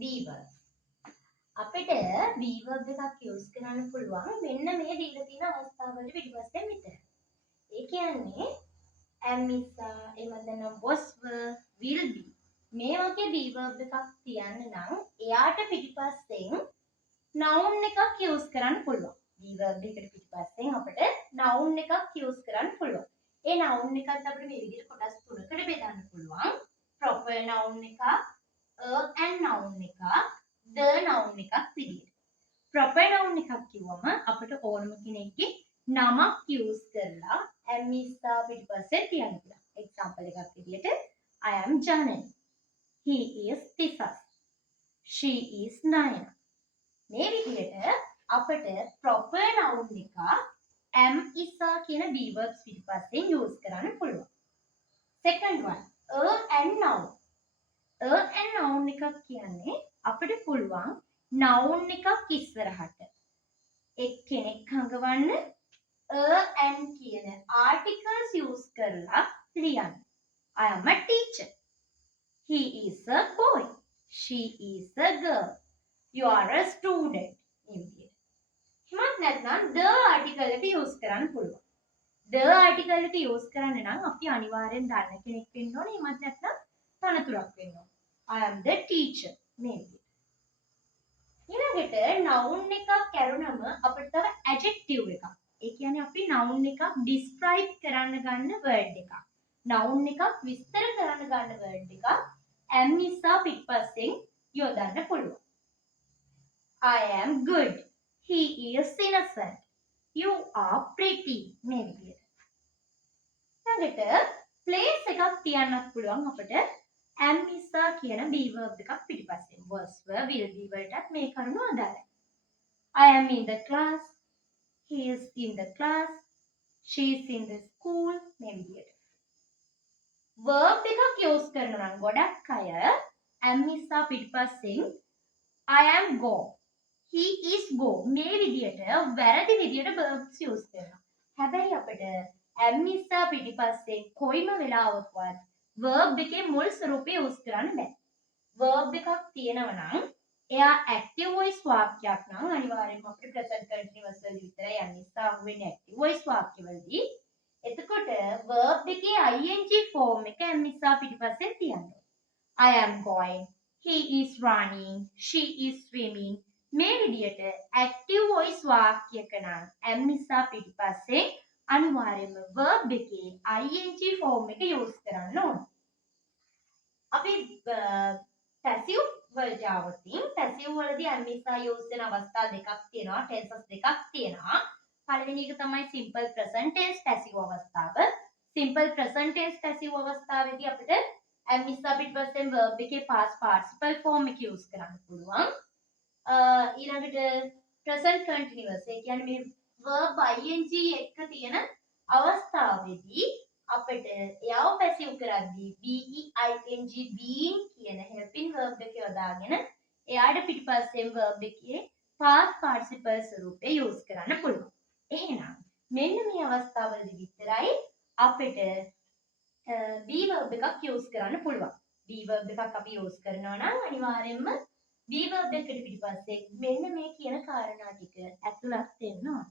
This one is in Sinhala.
be verb. අපිට be verb එකක් use කරන්න පුළුවන් මෙන්න මේ දීලා තියෙන අවස්ථාවවල පිටිපස්සෙන් විතරයි. ඒ කියන්නේ am is එහෙම නැත්නම් was were will be මේ වගේ be verb එකක් තියන්න නම් එයාට පිටිපස්සෙන් noun එකක් use කරන්න පුළුවන්. be verb එකට පිටිපස්සෙන් අපිට noun එකක් use කරන්න පුළුවන්. ඒ noun එකත් අපිට මේ විදිහට කොටස් තුනකට බෙදන්න පුළුවන්. proper noun එකක්, and noun එකක්, the noun එකක් විදිහට. proper noun එකක් කිව්වම අපිට ඕනම කෙනෙක්ගේ නමක් use කරලා am is පිටිපස්සේ තියන්න පුළුවන්. example එකක් විදිහට I am Janani. He is Tifas. She is Nayana. මේ විදිහට අපිට proper noun එක am is කියන be verbs පිටිපස්සෙන් use කරන්න පුළුවන්. second one and noun. and noun එකක් කියන්නේ අපිට පුළුවන් noun එකක් ඉස්සරහට එක්කෙනෙක් හංගවන්න and කියන articles use කරලා ලියන්න. I am a teacher. He is a boy. She is a girl. You are a student. එහෙමත් නැත්නම් the article එක use කරන්න පුළුවන්. the article එක use කරන්න නම් අපි අනිවාර්යෙන් දන්න කෙනෙක් වෙන්න ඕනේ. එහෙමත් නැත්නම් තනතුරක් වෙන්න ඕනේ. I am the teacher. මේ විදිහට. ඊළඟට noun එකක් කරුණම අපිට තව adjective එකක්. ඒ කියන්නේ අපි noun එකක් describe කරන්න ගන්න word එකක්. noun එකක් විස්තර කරන්න ගන්න word එකක් am නිසා පිටපස්සෙන් යොදන්න පුළුවන්. I am good. He is innocent. You are pretty. මේ විදිහට. ඊළඟට place එකක් තියන්නත් පුළුවන් අපිට am නිසා කියන be verb එකක් පිටිපස්සෙන්. was were will be වලටත් මේ කරුණු අදාළයි. I am in the class. He is in the class. She is in the school. මේ විදිහට. verb එකක් use කරනවා නම් ගොඩක් අය am නිසා පිටිපස්සෙන් I am go. He is go. මේ විදිහට වැරදි විදිහට verbs use කරනවා. හැබැයි අපිට am නිසා පිටිපස්සෙන් කොයිම වෙලාවකවත් verb එකේ මුල් ස්වරූපය use කරන්න බෑ. verb එකක් තියෙනවා නම් එයා active voice වාක්‍යයක් නම් අනිවාර්යයෙන්ම අපිට present continuous වල විතරයි am නිසා වෙන්නේ active voice වාක්‍යවලදී. එතකොට verb එකේ ing form එක am නිසා පිටිපස්සෙන් තියන්න ඕනේ. I am going. He is running. She is swimming. මේ විදිහට active voice වාක්‍යයක නම් am නිසා පිටිපස්සේ අනිවාර්යයෙන්ම verb එකේ ing form එක use කරන්න ඕනේ. අපි passive වලට આવොත් passive වලදී am නිසා use වෙන අවස්ථා දෙකක් තියෙනවා, tenses දෙකක් තියෙනවා. පළවෙනි එක තමයි simple present tense passive අවස්ථාව. simple present tense passive අවස්ථාවේදී අපිට am නිසා පිටිපස්සෙන් verb එකේ past participle form එක use කරන්න පුළුවන්. ඊළඟට present continuous ඒ කියන්නේ මේ verb ing එක තියෙන අවස්ථාවේදී අපිට එයාව passive කරද්දී being being කියන helping verb එක යොදාගෙන එයාට පිටිපස්සෙන් verb එකේ past participle ස්වරූපය use කරන්න පුළුවන්. එහෙනම් මෙන්න මේ අවස්ථාවවලදී විතරයි අපිට be verb එකක් use කරන්න පුළුවන්. be verb එකක් අපි use කරනවා නම් අනිවාර්යයෙන්ම be verb එකට පිටිපස්සේ මෙන්න මේ කියන කාරණා ටික ඇතුළත් වෙන්න ඕනේ.